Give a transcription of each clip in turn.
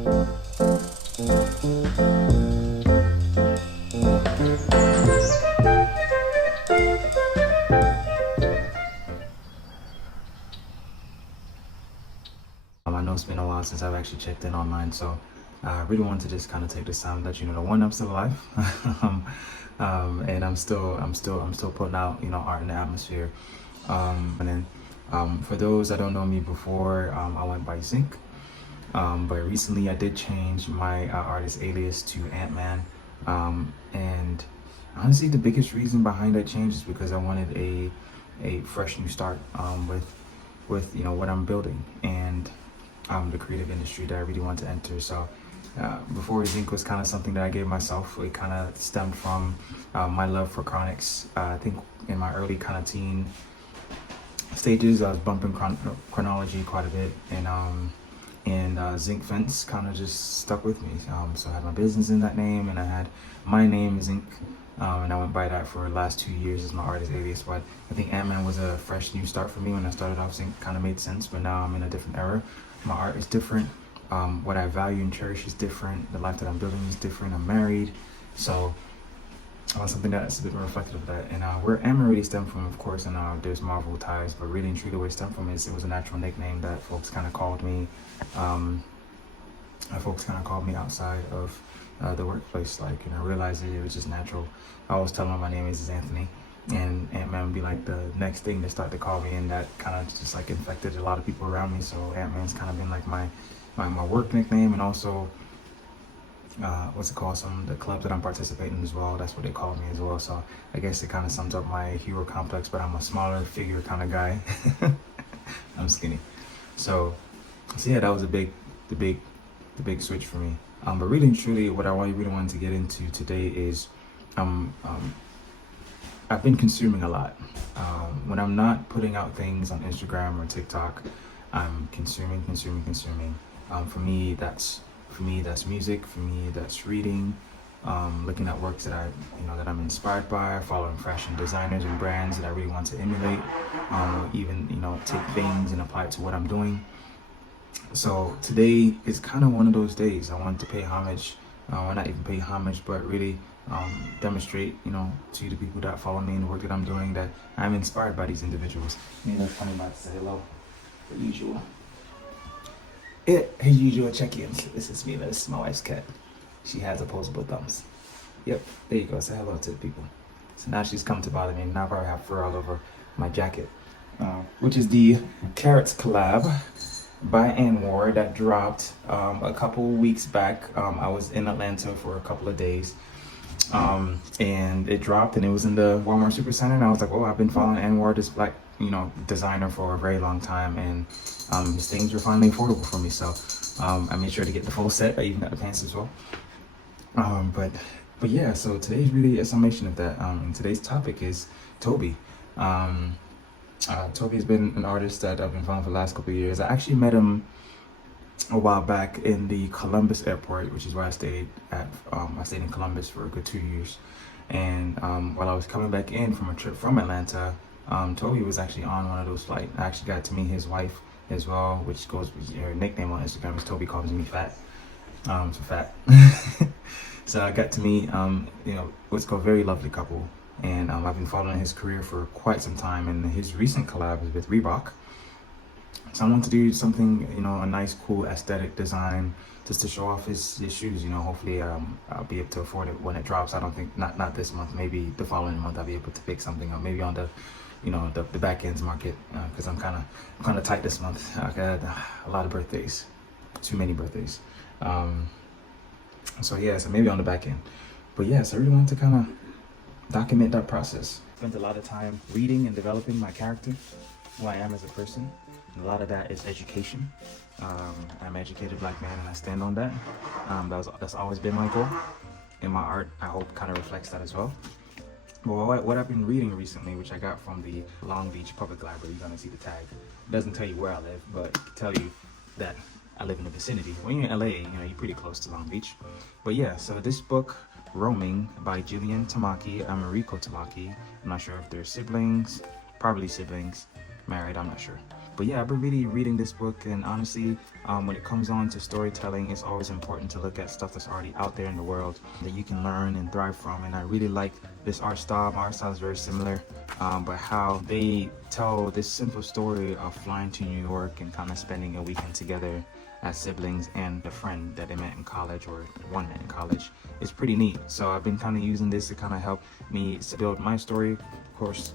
I know it's been a while since I've actually checked in online, so I really wanted to just kind of take this time and let you know that one, I'm still alive, and I'm still putting out, art in the atmosphere. And then for those that don't know me before, I went by Zzink, but recently I did change my artist alias to ANTMAN, and honestly, the biggest reason behind that change is because I wanted a fresh new start with what I'm building and the creative industry that I really want to enter. So before Zzink was kind of something that I gave myself. It kind of stemmed from my love for chronics. I think in my early kind of teen stages, I was bumping chronology quite a bit, and Zzink Fence kind of just stuck with me. So I had my business in that name, and I had my name Zzink, and I went by that for the last 2 years as my artist alias. But I think ANTMAN was a fresh new start for me. When I started off, Zzink kind of made sense, but now I'm in a different era. My art is different. What I value and cherish is different. The life that I'm building is different. I'm married, so I want something that's a bit more reflective of that. And where ANTMAN really stemmed from, of course, and there's Marvel ties, but really and truly where it stemmed from is it was a natural nickname that folks kind of called me. Folks kind of called me outside of the workplace, realized that it was just natural. I always tell them my name is Anthony, and ANTMAN would be like the next thing to start to call me, and that kind of just like infected a lot of people around me. So ANTMAN's kind of been like my work nickname, and also what's it called, some of the clubs that I'm participating in as well, that's what they call me as well. So I guess it kind of sums up my hero complex, but I'm a smaller figure kind of guy. I'm skinny. So yeah, that was the big switch for me. But really and truly, what I really wanted to get into today is I've been consuming a lot. When I'm not putting out things on Instagram or TikTok, I'm consuming. For me, that's music. For me, that's reading, looking at works that that I'm inspired by, following fashion designers and brands that I really want to emulate, even take things and apply it to what I'm doing. So today is kind of one of those days. I want to pay homage, well, not even pay homage, but really demonstrate, to the people that follow me and the work that I'm doing, that I'm inspired by these individuals. That's funny about to say hello, the usual. Her usual check-ins. This is Mila. This is my wife's cat. She has opposable thumbs. Yep, there you go. Say hello to the people. So now she's come to bother me, and now I probably have fur all over my jacket, which is the Carrots collab by Anwar that dropped a couple weeks back. I was in Atlanta for a couple of days, and it dropped, and it was in the Walmart Supercenter, and I was like, oh, I've been following Anwar, this black designer, for a very long time, and his things were finally affordable for me, so I made sure to get the full set. I even got the pants as well. But yeah, so today's really a summation of that. And today's topic is Tobe. Tobe's been an artist that I've been following for the last couple of years. I actually met him a while back in the Columbus airport, which is where I stayed at. I stayed in Columbus for a good 2 years. And while I was coming back in from a trip from Atlanta, Tobe was actually on one of those flights. I actually got to meet his wife as well, which goes with her nickname on Instagram is Tobe calls me Fat. So Fat. So I got to meet, what's called very lovely couple. And I've been following his career for quite some time, and his recent collab is with Reebok. So I want to do something, a nice, cool aesthetic design just to show off his shoes. Hopefully I'll be able to afford it when it drops. I don't think, not this month, maybe the following month I'll be able to pick something up, maybe on the the back ends market, because I'm kind of tight this month. I got a lot of birthdays, too many birthdays. So yeah, so maybe on the back end. But yeah, so I really wanted to kind of document that process. Spent a lot of time reading and developing my character, who I am as a person. And a lot of that is education. I'm an educated black man, and I stand on that. That's always been my goal. And my art, I hope, kind of reflects that as well. But what I've been reading recently, which I got from the Long Beach Public Library, you're gonna see the tag. It doesn't tell you where I live, but it can tell you that I live in the vicinity. When you're in LA, you're pretty close to Long Beach. But yeah, so this book, Roaming, by Jillian Tamaki and Mariko Tamaki. I'm not sure if they're siblings, probably siblings, married, I'm not sure. But yeah, I've been really reading this book, and honestly, when it comes on to storytelling, it's always important to look at stuff that's already out there in the world that you can learn and thrive from. And I really like this art style. My art style is very similar, but how they tell this simple story of flying to New York and kind of spending a weekend together as siblings and a friend that they met in college, or one met in college, is pretty neat. So I've been kind of using this to kind of help me build my story. Of course,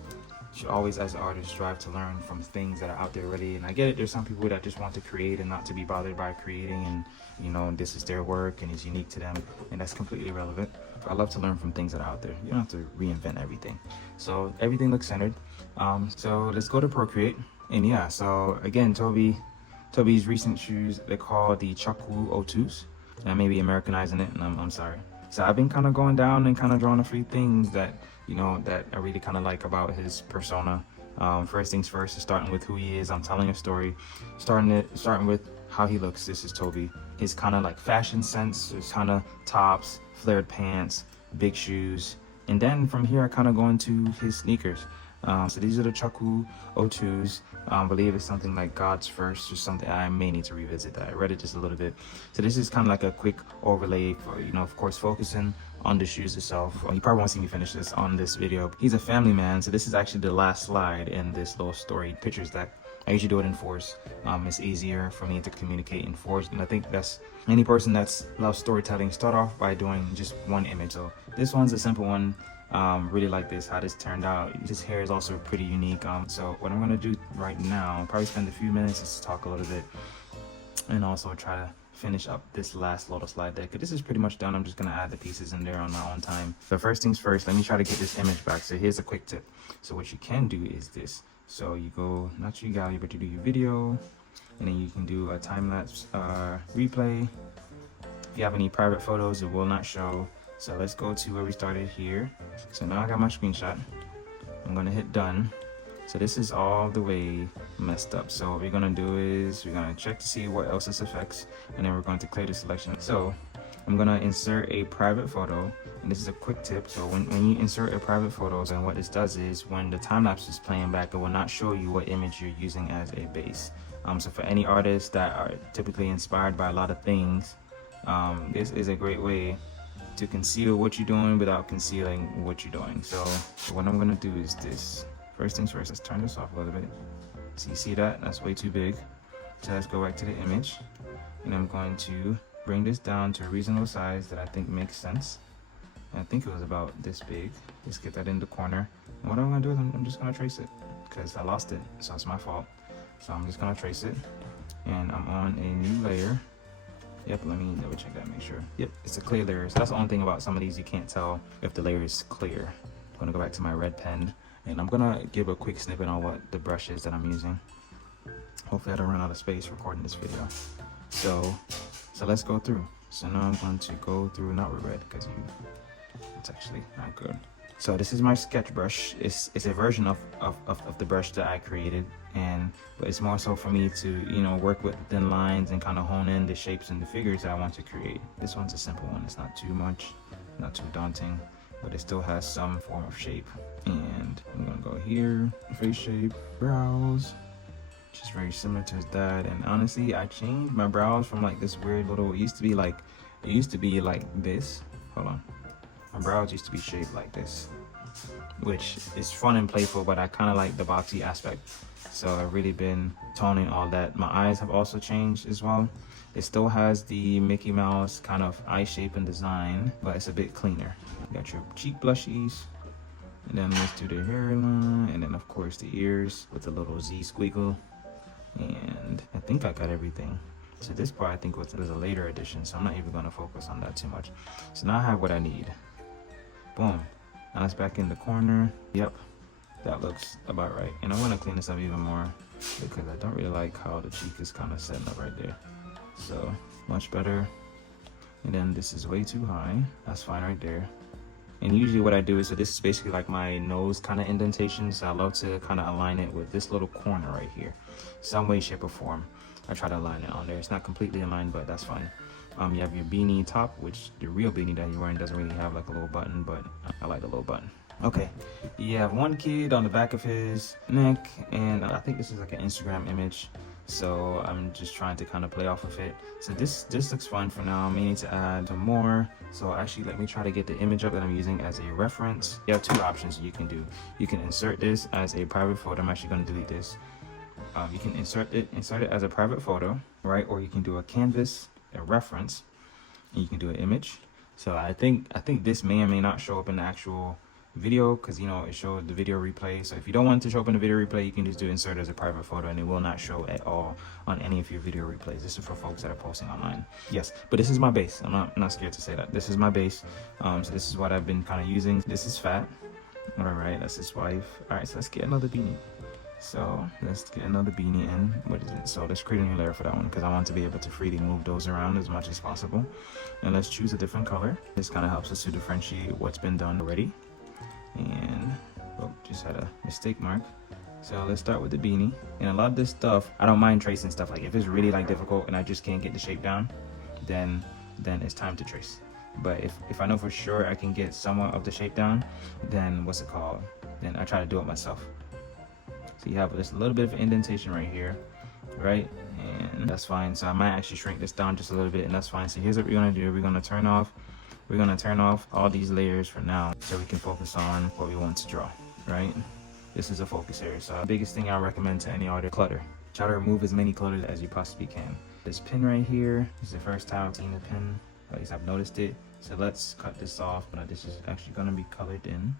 should always, as an artist, strive to learn from things that are out there already. And I get it, there's some people that just want to create and not to be bothered by creating, and you know, this is their work and it's unique to them, and that's completely irrelevant. But I love to learn from things that are out there. You don't have to reinvent everything. So everything looks centered. So let's go to Procreate. And yeah, so again, Tobe's recent shoes, they're called the Chukwu Otus. And I may be Americanizing it, and I'm sorry. So I've been kind of going down and kind of drawing a few things that, you know, that I really kind of like about his persona. First things first is starting with who he is. I'm telling a story, starting with how he looks. This is Tobe. His kind of like fashion sense, his kind of tops, flared pants, big shoes. And then from here, I kind of go into his sneakers. So these are the Chukwu Otus. I believe it's something like God's First or something. I may need to revisit that. I read it just a little bit. So this is kind of like a quick overlay for, you know, of course, focusing on the shoes itself. You probably won't see me finish this on this video. He's a family man. So this is actually the last slide in this little story pictures deck. I usually do it in fours. It's easier for me to communicate in fours. And I think that's any person that's loves storytelling, start off by doing just one image. So this one's a simple one. Really like this, how this turned out. His hair is also pretty unique. So what I'm gonna do right now, I'll probably spend a few minutes just to talk a little bit, and also try to finish up this last little slide deck. This is pretty much done. I'm just gonna add the pieces in there on my own time. But first things first, let me try to get this image back. So here's a quick tip. So what you can do is this. So you go, not your gallery, but you do your video, and then you can do a time-lapse replay. If you have any private photos, it will not show. So let's go to where we started here. So now I got my screenshot. I'm gonna hit done. So this is all the way messed up. So what we're gonna do is we're gonna check to see what else this affects, and then we're going to clear the selection. So I'm gonna insert a private photo, and this is a quick tip. So when you insert a private photo, and what this does is when the time lapse is playing back, it will not show you what image you're using as a base. So for any artists that are typically inspired by a lot of things, this is a great way to conceal what you're doing without concealing what you're doing. So what I'm gonna do is this. First things first, let's turn this off a little bit. So you see that? That's way too big. So let's go back to the image, and I'm going to bring this down to a reasonable size that I think makes sense. And I think it was about this big. Let's get that in the corner. And what I'm gonna do is I'm just gonna trace it, because I lost it, so it's my fault. So I'm just gonna trace it, and I'm on a new layer. Yep, let me double check that, make sure. Yep, it's a clear layer. So that's the only thing about some of these, you can't tell if the layer is clear. I'm gonna go back to my red pen, and I'm gonna give a quick snippet on what the brush is that I'm using. Hopefully I don't run out of space recording this video. So let's go through. So now I'm going to go through, not with red, because it's actually not good. So this is my sketch brush. It's a version of the brush that I created, but it's more so for me to, you know, work with thin lines and kind of hone in the shapes and the figures that I want to create. This one's a simple one. It's not too much, not too daunting, but it still has some form of shape. And I'm gonna go here, face shape, brows, which is very similar to that. And honestly, I changed my brows from like this weird little, it used to be like this. Hold on. My brows used to be shaped like this, which is fun and playful, but I kind of like the boxy aspect. So I've really been toning all that. My eyes have also changed as well. It still has the Mickey Mouse kind of eye shape and design, but it's a bit cleaner. You got your cheek blushies, and then let's do the hairline, and then of course the ears with the little Z squiggle. And I think I got everything. So this part I think was a later addition, so I'm not even gonna focus on that too much. So now I have what I need. Boom. Now it's back in the corner. Yep, that looks about right. And I'm gonna clean this up even more, because I don't really like how the cheek is kind of setting up right there. So much better. And then this is way too high. That's fine right there. And usually what I do is, so this is basically like my nose kind of indentation. So I love to kind of align it with this little corner right here, some way, shape, or form. I try to align it on there. It's not completely aligned, but that's fine. You have your beanie top, which the real beanie that you're wearing doesn't really have like a little button, but I like the little button. Okay, you have one kid on the back of his neck, and I think this is like an Instagram image, so I'm just trying to kind of play off of it. So this looks fine for now. I may need to add some more. So actually, let me try to get the image up that I'm using as a reference. You have two options you can do. You can insert this as a private photo. I'm actually going to delete this. You can insert it as a private photo, right? Or you can do a canvas, a reference, and you can do an image. So I think this may or may not show up in the actual video, because you know it showed the video replay. So if you don't want it to show up in the video replay, you can just do insert as a private photo, and it will not show at all on any of your video replays. This is for folks that are posting online. Yes, but this is my base. I'm not scared to say that this is my base. So this is what I've been kind of using. This is fat. All right, that's his wife. All right, so let's get another beanie. So let's get another beanie in. What is it? So let's create a new layer for that one, because I want to be able to freely move those around as much as possible. And let's choose a different color. This kind of helps us to differentiate what's been done already. And oh, just had a mistake mark. So let's start with the beanie. And a lot of this stuff, I don't mind tracing stuff. Like if it's really like difficult and I just can't get the shape down, then it's time to trace. But if I know for sure I can get somewhat of the shape down, then what's it called? Then I try to do it myself. So you have just a little bit of indentation right here, right? And that's fine. So I might actually shrink this down just a little bit, and that's fine. So here's what we're gonna do. We're gonna turn off all these layers for now, so we can focus on what we want to draw, right? This is a focus area. So the biggest thing I recommend to any artist, clutter. Try to remove as many clutters as you possibly can. This pin right here is the first time I've seen the pin, at least I've noticed it. So let's cut this off, but this is actually gonna be colored in.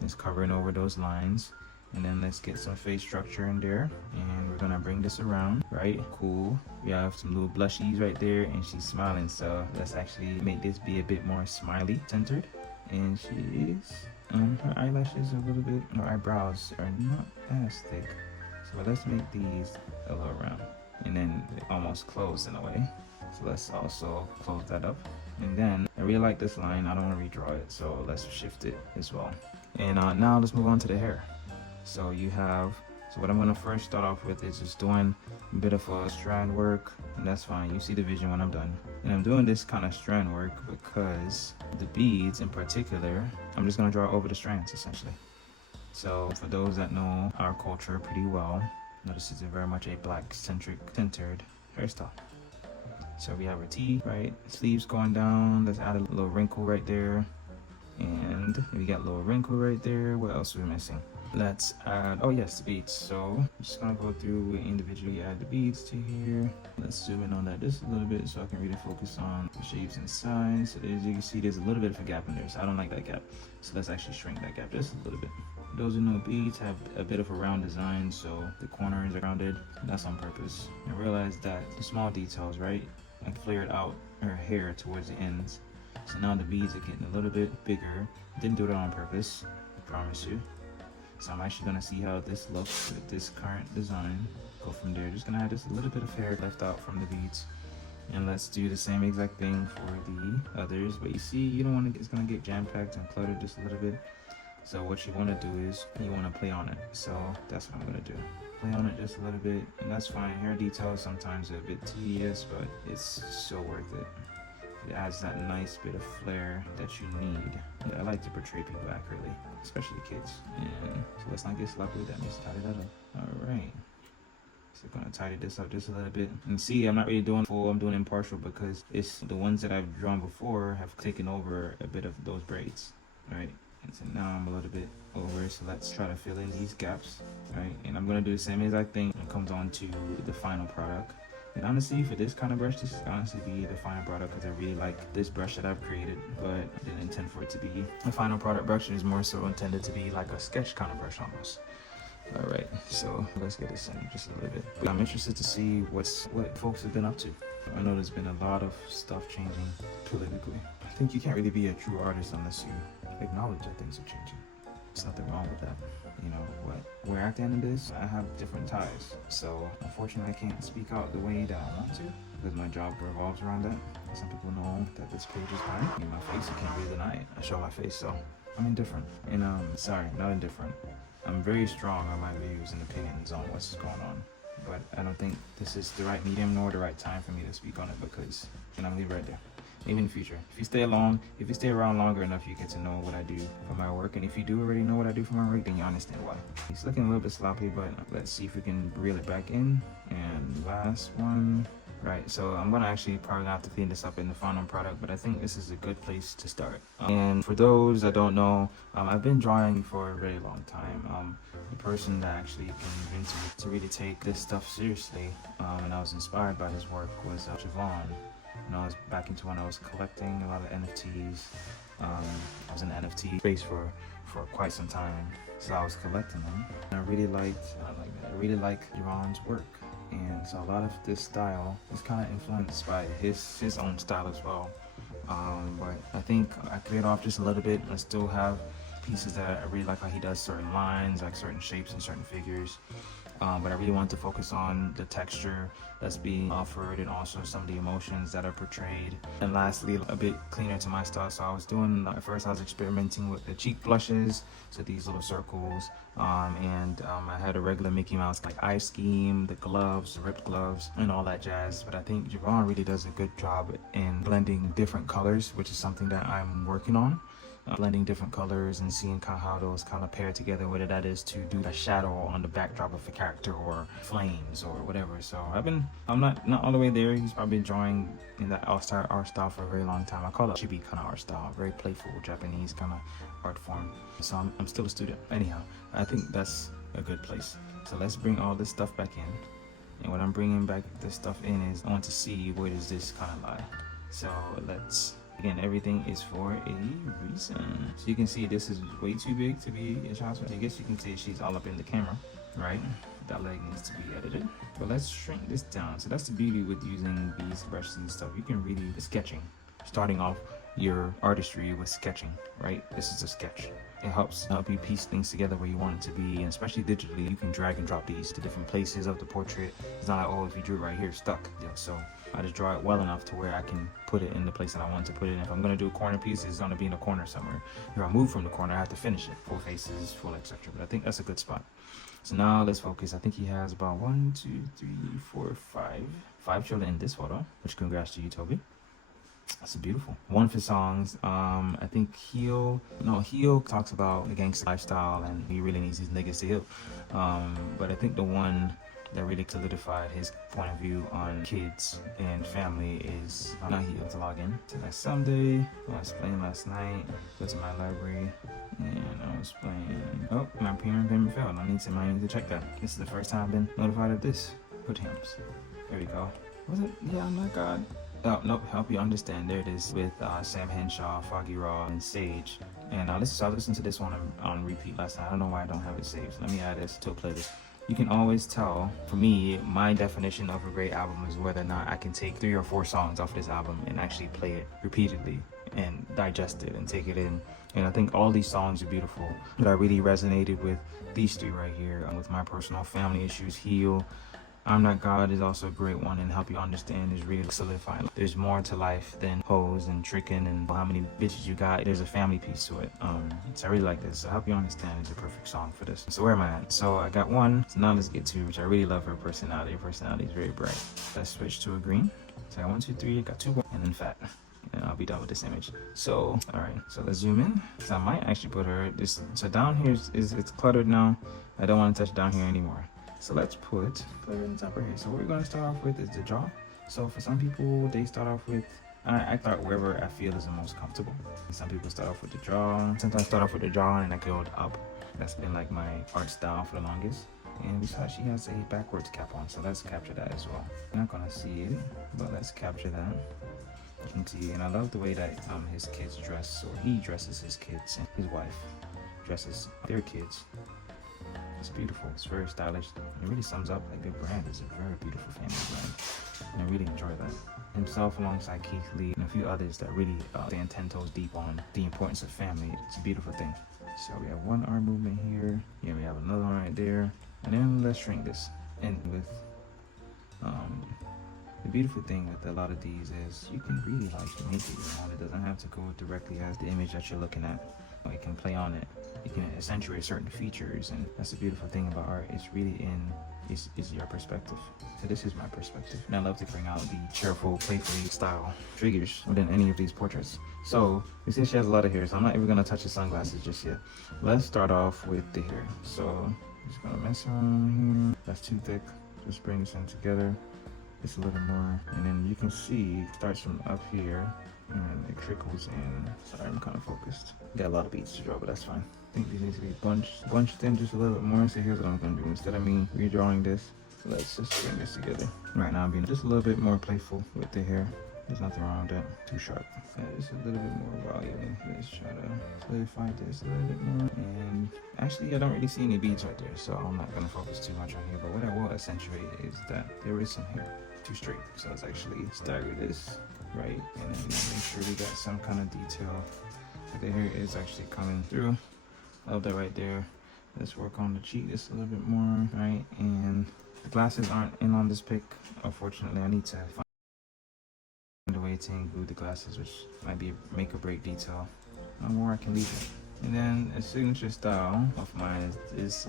It's covering over those lines. And then let's get some face structure in there, and we're gonna bring this around, right? Cool. We have some little blushies right there, and she's smiling, so let's actually make this be a bit more smiley centered. And she is her eyelashes a little bit, her eyebrows are not as thick, so let's make these a little round, and then almost close in a way. So let's also close that up. And then I really like this line. I don't want to redraw it, so let's shift it as well. And now let's move on to the hair. So what I'm gonna first start off with is just doing a bit of a strand work, and that's fine. You see the vision when I'm done. And I'm doing this kind of strand work because the beads in particular, I'm just gonna draw over the strands essentially. So for those that know our culture pretty well, this is very much a black centered hairstyle. So we have our T, right? Sleeves going down. Let's add a little wrinkle right there. And we got a little wrinkle right there. What else are we missing? Let's add, oh yes, the beads. So I'm just gonna go through and individually add the beads to here. Let's zoom in on that just a little bit so I can really focus on the shapes inside. So as you can see, there's a little bit of a gap in there, so I don't like that gap. So let's actually shrink that gap just a little bit. Those who know beads have a bit of a round design, so the corners are rounded. That's on purpose. I realized that the small details, right? I flared out her hair towards the ends. So now the beads are getting a little bit bigger. Didn't do that on purpose, I promise you. So I'm actually gonna see how this looks with this current design. Go from there. Just gonna add just a little bit of hair left out from the beads. And let's do the same exact thing for the others. But you see, you don't want to, it's gonna get jam-packed and cluttered just a little bit. So what you wanna do is, you wanna play on it. So that's what I'm gonna do. Play on it just a little bit, and that's fine. Hair details sometimes are a bit tedious, but it's so worth it. It adds that nice bit of flair that you need. I like to portray people accurately, especially kids. And so let's not get sloppy with that. Let's tidy that up. All right. So I'm gonna tidy this up just a little bit. And see, I'm not really doing full, I'm doing impartial because it's the ones that I've drawn before have taken over a bit of those braids, right? And so now I'm a little bit over, so let's try to fill in these gaps, right? And I'm gonna do the same exact thing when it comes on to the final product. And honestly, for this kind of brush, this is honestly be the final product because I really like this brush that I've created, but I didn't intend for it to be a final product brush. It is more so intended to be like a sketch kind of brush almost. All right, so let's get this in just a little bit. But I'm interested to see what folks have been up to. I know there's been a lot of stuff changing politically. I think you can't really be a true artist unless you acknowledge that things are changing. There's nothing wrong with that. You know what? Where at the end of this, I have different ties. So unfortunately, I can't speak out the way that I want to because my job revolves around that. Some people know that this page is mine. In my face, you can't really deny it. I show my face, so I'm indifferent. And sorry, not indifferent. I'm very strong on my views and opinions on what's going on. But I don't think this is the right medium nor the right time for me to speak on it because, and I'm leaving right there. even in the future. If you stay around longer enough, you get to know what I do for my work. And if you do already know what I do for my work, then you understand why. It's looking a little bit sloppy, but let's see if we can reel it back in. And last one. Right, so I'm gonna actually probably have to clean this up in the final product, but I think this is a good place to start. And for those that don't know, I've been drawing for a very long time. The person that actually convinced me to really take this stuff seriously, and I was inspired by his work, was Javon. You know, I was back into when I was collecting a lot of NFTs. I was in the NFT space for quite some time, so I was collecting them. And I really liked Javon's work. And so a lot of this style is kind of influenced by his own style as well. But I think I cleared off just a little bit. I still have pieces that I really like how he does certain lines, like certain shapes and certain figures. But I really want to focus on the texture that's being offered and also some of the emotions that are portrayed. And lastly, a bit cleaner to my style. So I was doing, at first I was experimenting with the cheek blushes, so these little circles, and I had a regular Mickey Mouse like eye scheme, the gloves, the ripped gloves, and all that jazz. But I think Javon really does a good job in blending different colors, which is something that I'm working on. Blending different colors and seeing kind of how those kind of pair together, whether that is to do a shadow on the backdrop of a character or flames or whatever. So I'm not all the way there. He's probably been drawing in that art style for a very long time. I call it chibi kind of art style, very playful Japanese kind of art form. So I'm still a student. Anyhow, I think that's a good place. So let's bring all this stuff back in. And when I'm bringing back this stuff in is I want to see where does this kind of lie. So again, everything is for a reason. So you can see this is way too big to be a child's play. I guess you can say she's all up in the camera, right? That leg needs to be edited. But let's shrink this down. So that's the beauty with using these brushes and stuff. You can really, sketching, starting off your artistry with sketching, right? This is a sketch. It helps help you piece things together where you want it to be, and especially digitally, you can drag and drop these to different places of the portrait. It's not like, oh, if you drew it right here, it's stuck. Yeah, so I just draw it well enough to where I can put it in the place that I want to put it in. If I'm gonna do a corner piece, it's gonna be in a corner somewhere. If I move from the corner, I have to finish it, full faces, full etc. But I think that's a good spot. So now let's focus. I think he has about 1, 2, 3, 4, 5 children in this photo, which congrats to you, Tobe. That's beautiful. One of his songs, I think Heel talks about the gangster lifestyle and he really needs these niggas to heal. But I think the one that really solidified his point of view on kids and family is now he has to log in. So like someday, I was playing last night, go to my library, and I was playing, oh, my payment failed. I need to check that. This is the first time I've been notified of this. Put hymns. There we go. Was it? Yeah, oh my God. Oh, nope, help you understand. There it is with Sam Henshaw, Foggy Raw, and Sage. And I listened to this one on repeat last night. I don't know why I don't have it saved. So let me add this to a playlist. You can always tell, for me, my definition of a great album is whether or not I can take 3 or 4 songs off this album and actually play it repeatedly and digest it and take it in. And I think all these songs are beautiful. But I really resonated with these 3 right here, with my personal family issues, Heal. I'm Not God is also a great one, and help you understand is really solidifying. There's more to life than hoes and tricking and how many bitches you got. There's a family piece to it. So I really like this. So Help You Understand is a perfect song for this. So where am I at? So I got 1. So now let's get to, which I really love her personality. Her personality is very bright. Let's switch to a green. So I got 1, 2, 3. I got 2 more, and then fat. And I'll be done with this image. So, all right. So let's zoom in. So I might actually put her this. So down here it's cluttered now. I don't want to touch down here anymore. So let's put her in the top right here. So what we're going to start off with is the jaw. So for some people, they start off with, I start wherever I feel is the most comfortable. Some people start off with the jaw. Sometimes start off with the jaw and I go up. That's been like my art style for the longest. And besides, she has a backwards cap on, so let's capture that as well. You're not gonna see it, but let's capture that. You can see, and I love the way that his kids dress, or he dresses his kids, and his wife dresses their kids. It's beautiful. It's very stylish. It really sums up like their brand is a very beautiful family brand, and I really enjoy that. Himself alongside Keith Lee and a few others that really stand 10 toes deep on the importance of family. It's a beautiful thing. So we have one arm movement here. Here we have another one right there, and then let's shrink this. And with the beautiful thing with a lot of these is you can really like make it your own. It doesn't have to go directly as the image that you're looking at. it can play on it. It can accentuate certain features, and that's the beautiful thing about art. It's really is your perspective. So this is my perspective, and I love to bring out the cheerful, playful style figures within any of these portraits. So you see she has a lot of hair, so I'm not even gonna touch the sunglasses just yet. Let's start off with the hair. So I'm just gonna mess around here. That's too thick. Just bring this in together. Just a little more, and then you can see it starts from up here and it trickles in. Sorry, I'm kind of focused. Got a lot of beats to draw, but that's fine. I think these need to be bunched in just a little bit more. So here's what I'm gonna do. Instead of me redrawing this, let's just bring this together. Right now I'm being just a little bit more playful with the hair. There's nothing wrong with that. Too sharp. Just a little bit more volume. Let's try to solidify this a little bit more. And actually, I don't really see any beads right there, so I'm not gonna focus too much on here. But what I will accentuate is that there is some hair. Too straight. So let's actually stagger this, right? And then make sure we got some kind of detail. So the hair is actually coming through. Love that right there. Let's work on the cheek just a little bit more, right? And the glasses aren't in on this pic. Unfortunately, I need to find a way to glue the glasses, which might be a make or break detail. No more, I can leave it. And then a signature style of mine is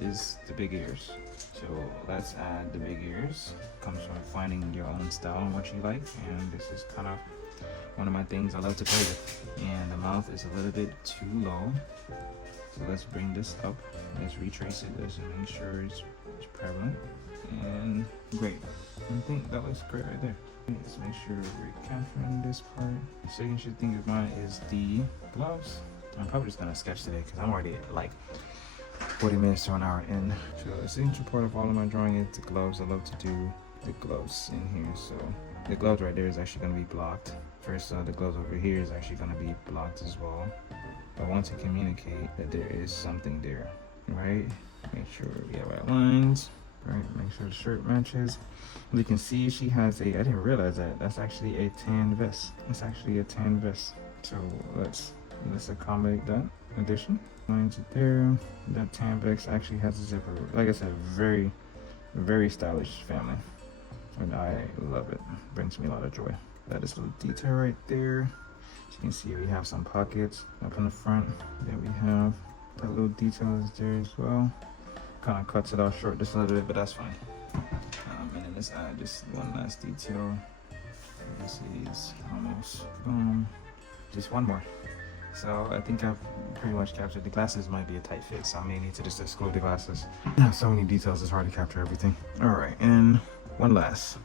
the big ears. So let's add the big ears. Comes from finding your own style and what you like. And this is kind of one of my things I love to play with. And the mouth is a little bit too low. So let's bring this up. Let's retrace it. Let's make sure it's prevalent. And great. I think that looks great right there. Let's make sure we're capturing this part. The signature thing of mine is the gloves. I'm probably just gonna sketch today because I'm already at like 40 minutes to an hour in. So the signature part of all of my drawing is the gloves. I love to do the gloves in here. So the gloves right there is actually gonna be blocked. First, the gloves over here is actually gonna be blocked as well. I want to communicate that there is something there, right? Make sure we have our lines, right? Make sure the shirt matches. You can see she has I didn't realize that's actually a tan vest. It's actually a tan vest. So let's accommodate that addition. Lines it there. That tan vest actually has a zipper. Like I said, very, very stylish family. And I love it. Brings me a lot of joy. That is a little detail right there. As you can see, we have some pockets up in the front. Then we have that little detail is there as well. Kind of cuts it off short just a little bit, but that's fine. And then let's add just one last detail. This is almost boom. Just one more. So I think I've pretty much captured. The glasses might be a tight fit, so I may need to just exclude the glasses. I have so many details, it's hard to capture everything. All right, and one last.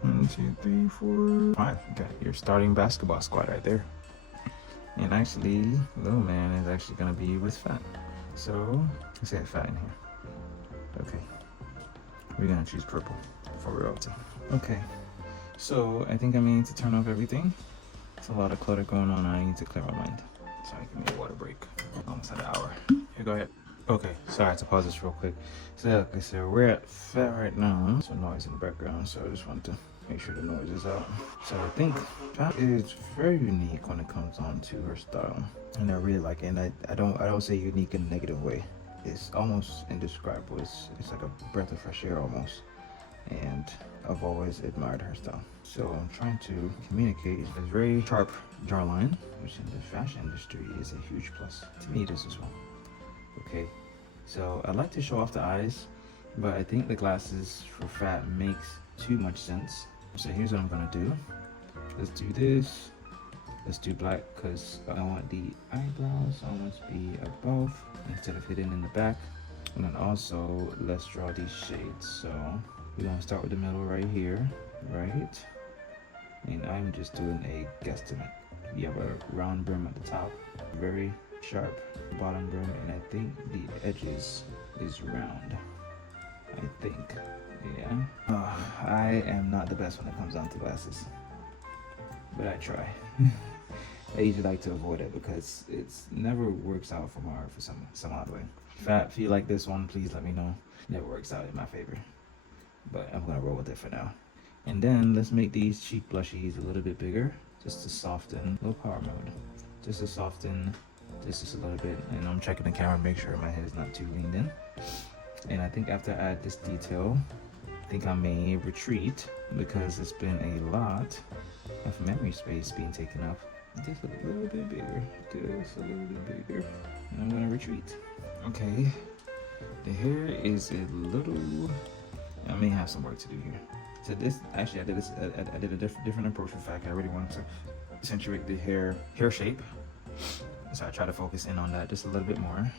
1, 2, 3, 4, 5. Okay, your starting basketball squad right there. And actually, little man is actually gonna be with Fat. So let's add Fat in here. Okay, we're gonna choose purple for royalty. Okay, so I think I need to turn off everything. It's a lot of clutter going on. I need to clear my mind. So I can make a water break. Almost at an hour. Here, go ahead. Okay, sorry, I have to pause this real quick. So like I said, we're at Fat right now. Some noise in the background, so I just want to make sure the noise is out. So I think Fat is very unique when it comes on to her style, and I really like it. And I don't say unique in a negative way. It's almost indescribable. It's like a breath of fresh air almost. And I've always admired her style. So I'm trying to communicate a very sharp jawline, which in the fashion industry is a huge plus. To me, it is as well. Okay, so I like to show off the eyes, but I think the glasses for Fat makes too much sense. So here's what I'm gonna do. Let's do this. Let's do black because I want the eyebrows almost be above instead of hidden in the back. And then also let's draw these shades. So we're gonna start with the middle right here, right? And I'm just doing a guesstimate. You have a round brim at the top, very sharp bottom brim, and I think the edges is round. I think, yeah. I am not the best when it comes down to glasses, but I try. I usually like to avoid it because it's never works out for my art for some odd way. If you like this one, please let me know. It works out in my favor, but I'm gonna roll with it for now. And then let's make these cheek blushies a little bit bigger, just to soften. Low power mode, just to soften this just a little bit. And I'm checking the camera, make sure my head is not too leaned in. And I think after I add this detail, I think I may retreat because it's been a lot of memory space being taken up just a little bit bigger, just a little bit bigger, and I'm gonna retreat. Okay, the hair is a little, I may have some work to do here. So this, actually I did a different approach. In fact, I really wanted to accentuate the hair shape. So I try to focus in on that just a little bit more.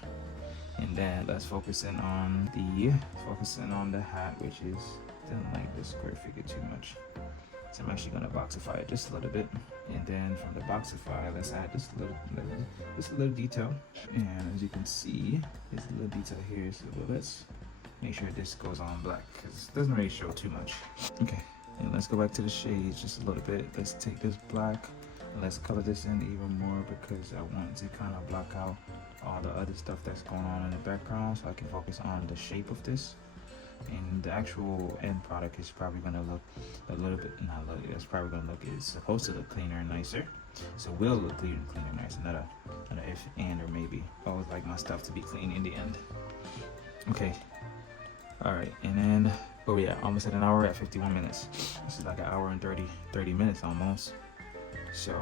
And then let's focus in on the hat, which is, didn't like this square figure too much. So I'm actually gonna boxify it just a little bit. And then from the boxify, let's add just a little detail. And as you can see, there's a little detail here. So let's make sure this goes on black because it doesn't really show too much. Okay, and let's go back to the shades just a little bit. Let's take this black and let's color this in even more because I want to kind of block out all the other stuff that's going on in the background so I can focus on the shape of this. And the actual end product is probably going to look a little bit, not look, it's probably going to look, it's supposed to look cleaner and nicer. So will look cleaner and nicer, not an if, and, or maybe. I always like my stuff to be clean in the end. Okay. All right, and then, oh yeah, almost at an hour at 51 minutes. This is like an hour and 30 minutes almost. So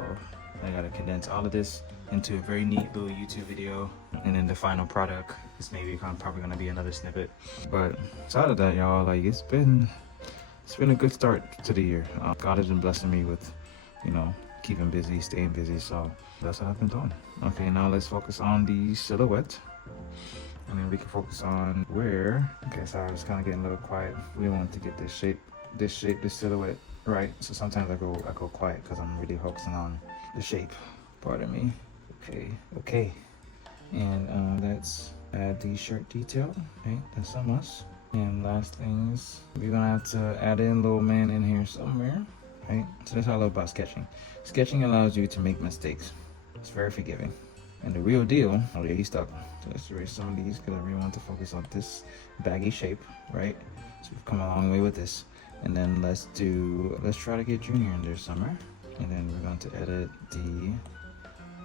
I gotta condense all of this into a very neat little YouTube video, and then the final product is maybe probably gonna be another snippet. But aside of that, y'all, like it's been a good start to the year. God has been blessing me with, you know, keeping busy, staying busy. So that's what I've been doing. Okay, now let's focus on the silhouette. And then we can focus on where. Okay, so I was kind of getting a little quiet. We want to get this silhouette right. So sometimes I go quiet because I'm really focusing on the shape. Pardon me. Okay. And let's add the shirt detail. Okay, that's a must. And last thing is we're gonna have to add in little man in here somewhere. Right. So that's what I love about sketching. Sketching allows you to make mistakes. It's very forgiving. And the real deal, oh yeah, he's stuck. So let's erase some of these because I really want to focus on this baggy shape, right? So we've come a long way with this. And then let's try to get Junior in there somewhere. And then we're going to edit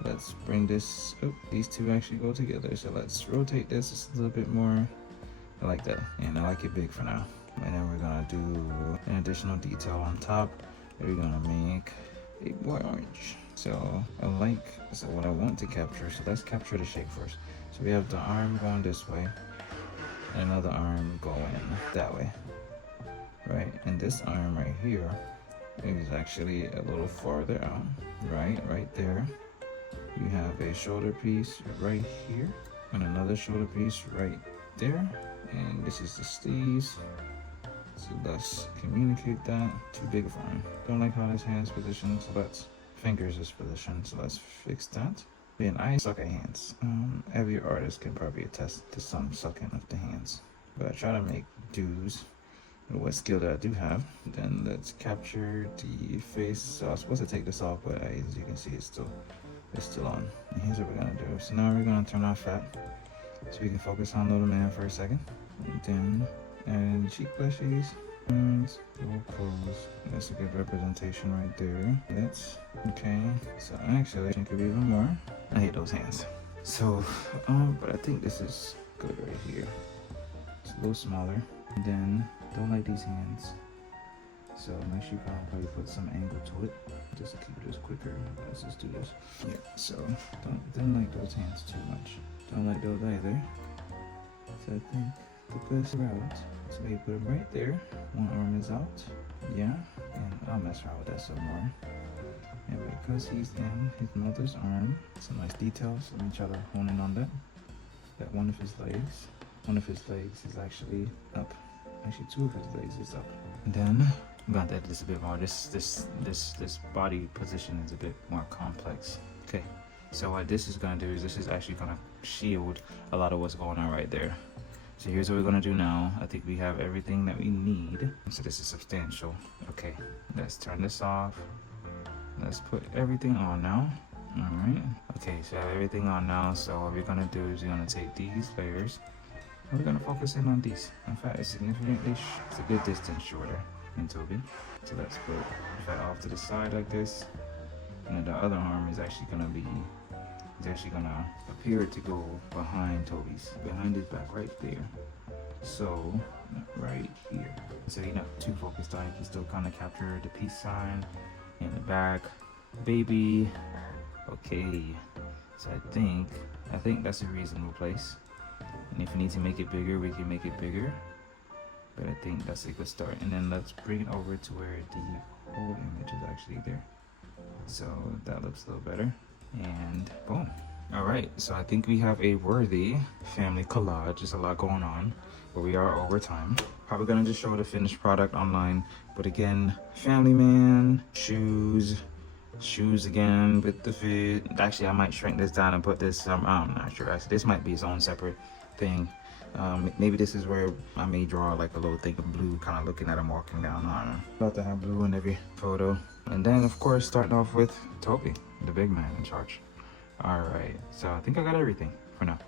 let's bring this, these two actually go together. So let's rotate this just a little bit more. I like that. And I like it big for now. And then we're gonna do an additional detail on top. We're gonna make a boy orange. So what I want to capture, so let's capture the shape first. So we have the arm going this way, and another arm going that way, right? And this arm right here is actually a little farther out, right there. You have a shoulder piece right here, and another shoulder piece right there. And this is the sleeves. So let's communicate that. Too big of arm. Don't like how this hand's positioned, so fingers is positioned, so let's fix that. Then I suck at hands. Every artist can probably attest to some sucking of the hands, but I try to make do's with what skill that I do have. Then let's capture the face. So I was supposed to take this off, but as you can see, it's still on. And here's what we're gonna do. So now we're gonna turn off that, so we can focus on little man for a second, and then add cheek blushes. Little pose. That's a good representation right there. That's okay. So actually, I think of even more. I hate those hands. So, but I think this is good right here. It's a little smaller. And then don't like these hands. So make sure you kind of probably put some angle to it, just to keep this quicker. Let's just do this. Yeah. So don't like those hands too much. Don't like those either. So I think the best route. So maybe put him right there. One arm is out. Yeah. And I'll mess around with that some more. And because he's in his mother's arm, some nice details. Let me try to hone in on that. That one of his legs is actually up. Actually, two of his legs is up. And then I'm gonna edit this a bit more. This body position is a bit more complex. Okay. So what this is gonna do is this is actually gonna shield a lot of what's going on right there. So here's what we're gonna do now. I think we have everything that we need. So this is substantial. Okay, let's turn this off. Let's put everything on now. All right. Okay, so I have everything on now. So what we're gonna do is we're gonna take these layers and we're gonna focus in on these. In fact, it's significantly, it's a good distance shorter in Tobe. So let's put that off to the side like this. And then the other arm is actually gonna appear to go behind his back right there. So right here. So you're not too focused on it. You can still kind of capture the peace sign in the back. Baby Okay, so I think that's a reasonable place. And if you need to make it bigger, we can make it bigger. But I think that's a good start. And then let's bring it over to where the whole image is actually there. So that looks a little better. And boom. All right, so I think we have a worthy family collage. There's a lot going on, but we are over time. Probably gonna just show the finished product online. But again, family man, shoes again with the fit. Actually, I might shrink this down and put this, I'm not sure. Actually, this might be its own separate thing. Maybe this is where I may draw like a little thing of blue, kind of looking at him walking down. I don't know. About to have blue in every photo. And then, of course, starting off with Tobe, the big man in charge. All right, so I think I got everything for now.